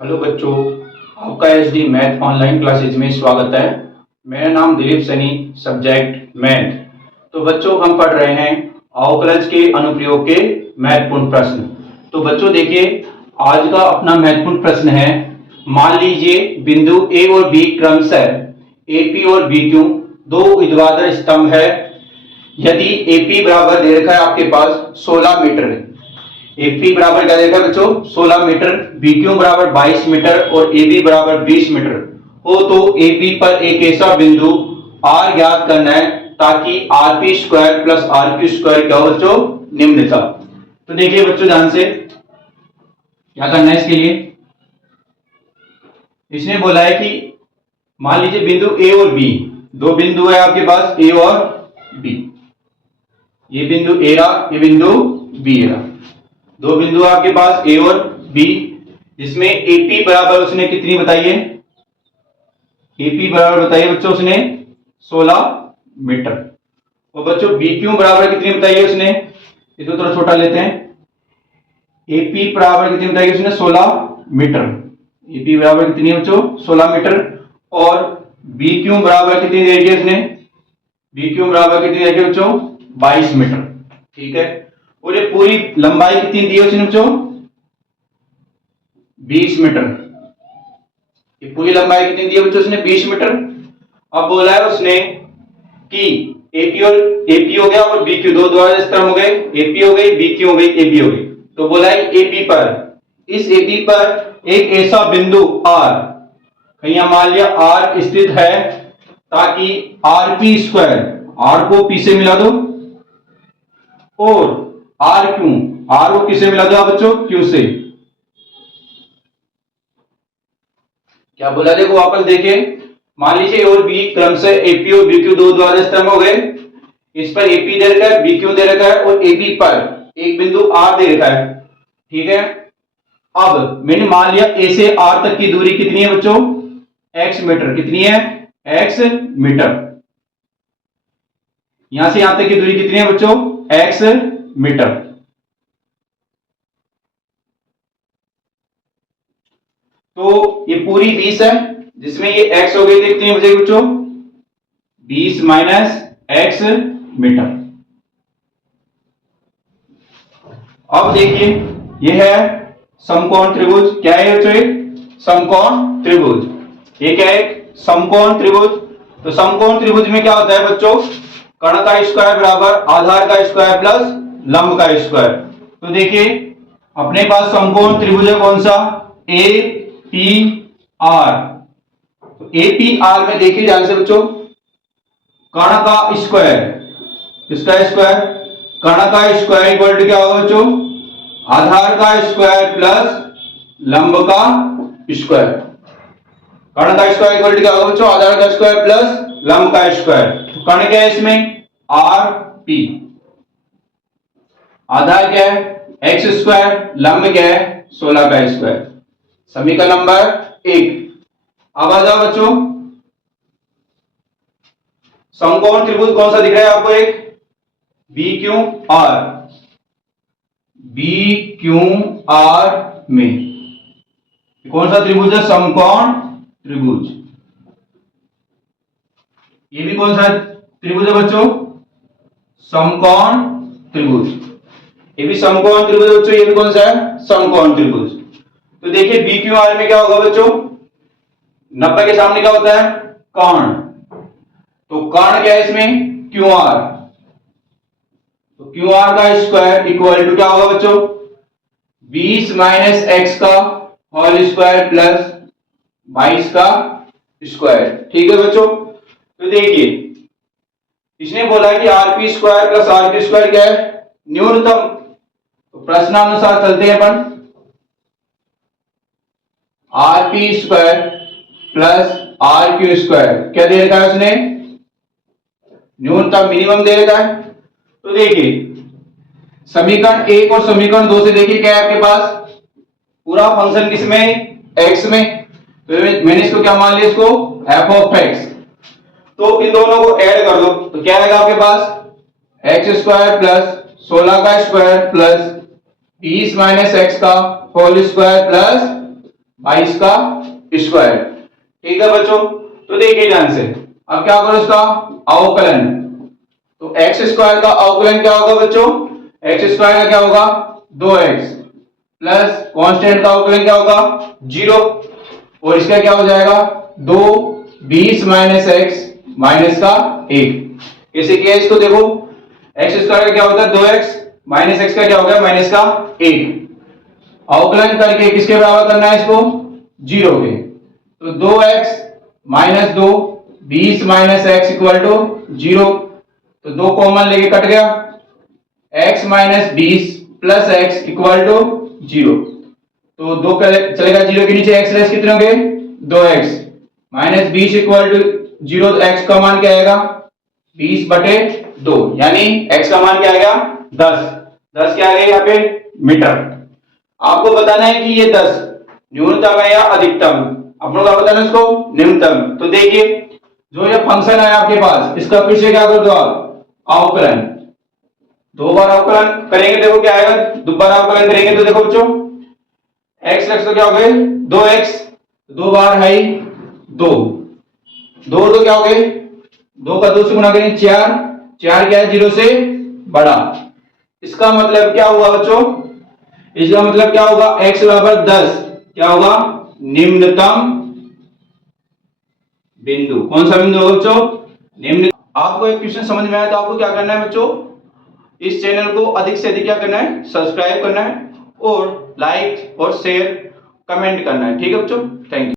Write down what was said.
Hello बच्चों, आपका HD math online classes में स्वागत है। मेरा नाम दिलीप सैनी, सब्जेक्ट मैथ। तो बच्चों, हम पढ़ रहे हैं अवकलज के अनुप्रयोग के महत्वपूर्ण प्रश्न। तो बच्चों देखिए, आज का अपना महत्वपूर्ण प्रश्न है। मान लीजिए बिंदु ए और बी क्रमशः एपी और बीक्यू दो ऊर्ध्वाधर स्तंभ है। यदि एपी बराबर दे रखा है आपके पास 16 मीटर, एपी बराबर क्या देखा बच्चों 16 मीटर, बीक्यू बराबर 22 मीटर और एबी बराबर 20 मीटर हो, तो एपी पर एक ऐसा बिंदु आर ज्ञात करना है ताकि RP square plus RQ square क्या हो बच्चों, निम्नता। तो देखिए बच्चों, ध्यान से क्या करना है इसके लिए। इसने बोला है कि मान लीजिए बिंदु ए और बी, दो बिंदु है आपके पास ए और बी। ये बिंदु ए रहा, ये बिंदु बी रहा, दो बिंदु आपके पास ए और बी, जिसमें एपी बराबर उसने कितनी बताई है, एपी बराबर बताइए बच्चों उसने 16 मीटर। और बच्चों बीक्यू बराबर कितनी बताई है उसने, इसको थोड़ा छोटा लेते हैं। एपी बराबर कितनी बताई उसने 16 मीटर, एपी बराबर कितनी है बच्चों 16 मीटर। और बीक्यू बराबर कितनी दे रखी है उसने, बीक्यू बराबर कितनी दे रखी है बच्चों 22 मीटर। ठीक है, और ये पूरी लंबाई कितनी दी है उसने बच्चों 20 मीटर। ये पूरी लंबाई कितनी दी है बच्चों उसने 20 मीटर। अब बोला है उसने कि एपी हो गया और बीक्यू दो द्वारा स्तंभ हो गए, एपी हो गई, बीक्यू हो गई, एबी हो गई। तो बोला है एपी पर, इस एपी पर एक ऐसा बिंदु आर, कहीं मान लिया आर स्थित है ताकि आरपी स्क्वायर, आर को पी से मिला दो, और आर क्यू, आर को किसे मिला दो बच्चों क्यू से। क्या बोला देखो वापस देखिए, मान लीजिए और बी क्रमशः एपी और बीक्यू दो द्वारा स्तंभ हो गए। इस पर एपी दे रखा है, बीक्यू दे रखा है और एबी पर एक बिंदु आर दे रखा है। ठीक है, अब मैंने मान लिया ए से आर तक की दूरी कितनी है बच्चों एक्स मीटर, कितनी है एक्स मीटर। यहां से यहां तक की दूरी कितनी है बच्चों एक्स मीटर। तो ये पूरी 20 है, जिसमें ये x हो गई, कितनी हो जाएगी बच्चों 20 माइनस एक्स मीटर। अब देखिए ये है समकोण त्रिभुज। क्या है बच्चों समकोण त्रिभुज, ये क्या है समकोण त्रिभुज। तो समकोण त्रिभुज में क्या होता है बच्चों, कर्ण का स्क्वायर बराबर आधार का स्क्वायर प्लस लंब का स्क्वायर। तो देखिए अपने पास समकोण त्रिभुज है कौन सा, ए पी आर। तो ए पी आर में देखिए ध्यान से बच्चों, कर्ण का स्क्वायर, किसका स्क्वायर, कर्ण का स्क्वायर इक्वल टू क्या होगा बच्चों आधार का स्क्वायर प्लस लंब का स्क्वायर। कर्ण का स्क्वायर इक्वल टू क्या होगा बच्चों आधार का स्क्वायर प्लस लंब का स्क्वायर। तो कर्ण क्या है इसमें आर पी, आधार क्या है एक्स स्क्वायर, लंब क्या है 16 का स्क्वायर। समीकरण नंबर 1। अब आ जाओ बच्चों, समकोण त्रिभुज कौन सा दिख रहा है आपको, एक B Q R, B Q R में कौन सा त्रिभुज है समकोण त्रिभुज। ये भी कौन सा त्रिभुज है बच्चों समकोण त्रिभुज, ये भी समकोण त्रिभुज बच्चों, ये भी कौन सा है समकोण त्रिभुज। तो देखिए बी क्यू आर में क्या होगा बच्चों, 90 के सामने क्या होता है कर्ण, तो कर्ण क्या है इसमें क्यू आर। तो क्यू आर का स्क्वायर इक्वल टू क्या होगा बच्चों 20 माइनस एक्स का होल स्क्वायर प्लस 22 का स्क्वायर। ठीक है बच्चों, तो देखिए इसने बोला कि RP square plus RQ square क्या है न्यूनतम। तो प्रश्नानुसार चलते हैं अपन, RP square plus RQ square क्या दे रखा है उसने न्यूनतम मिनिमम दे रखा है। तो देखिए समीकरण 1 और समीकरण 2 से देखिए क्या है आपके पास, पूरा फंक्शन किसमें एक्स में, तो मैंने इसको क्या मान लिया इसको एफ ऑफ एक्स। तो इन दोनों को ऐड कर दो तो क्या आएगा आपके पास एक्स स्क्वायर प्लस 16 का स्क्वायर प्लस 20 माइनस एक्स का होल स्क्वायर प्लस 22 का स्क्वायर। ठीक है बच्चों, तो देखिए ध्यान से, अब क्या करो इसका अवकलन। तो एक्स स्क्वायर का अवकलन क्या होगा बच्चों, एक्स स्क्वायर का क्या होगा 2x प्लस कांस्टेंट का अवकलन क्या होगा 0, और इसका क्या हो जाएगा 2 20 माइनस एक्स माइनस का 1। इसे क्या इसको देखो, एक्स स्क्वायर का क्या होता है 2x माइनस एक्स का क्या हो गया माइनस का 1। अवकलन करके किसके बराबर करना है इसको 0 के। तो 2x minus 2 20 minus x equal to 0। तो 2 कॉमन लेके कट गया, x minus 20 plus x equal to 0। तो 2 चलेगा 0 के नीचे, x रेस कितने हो गए 2x माइनस 20 इक्वल टू 0। तो x का मान क्या आएगा 20 बटे 2, यानी x का मान क्या आएगा 10। 10 क्या आ गया यहाँ पे मीटर। आपको बताना है कि ये 10 न्यूनतम है या अधिकतम, आप लोग बताना है इसको न्यूनतम। तो देखिए जो ये फंक्शन है आपके पास, इसका फिर से क्या कर दो आप अवकलन, 2 बार अवकलन करेंगे, देखो क्या आएगा, दोबारा अवकलन करेंगे तो देखो बच्चों x रख तो क्या हो गए 2x, 2 बार है 2, 2 और 2 क्या हो गए 2 का 2 से गुणा करेंगे 4, 4 क्या है 0 से बड़ा। इसका मतलब क्या हुआ बच्चों, इसका मतलब क्या होगा x बराबर 10 क्या होगा निम्नतम बिंदु। कौन सा बिंदु होगा बच्चों निम्न। आपको एक क्वेश्चन समझ में आया तो आपको क्या करना है बच्चों, इस चैनल को अधिक से अधिक क्या करना है सब्सक्राइब करना है, और लाइक और शेयर कमेंट करना है। ठीक है बच्चों, थैंक यू।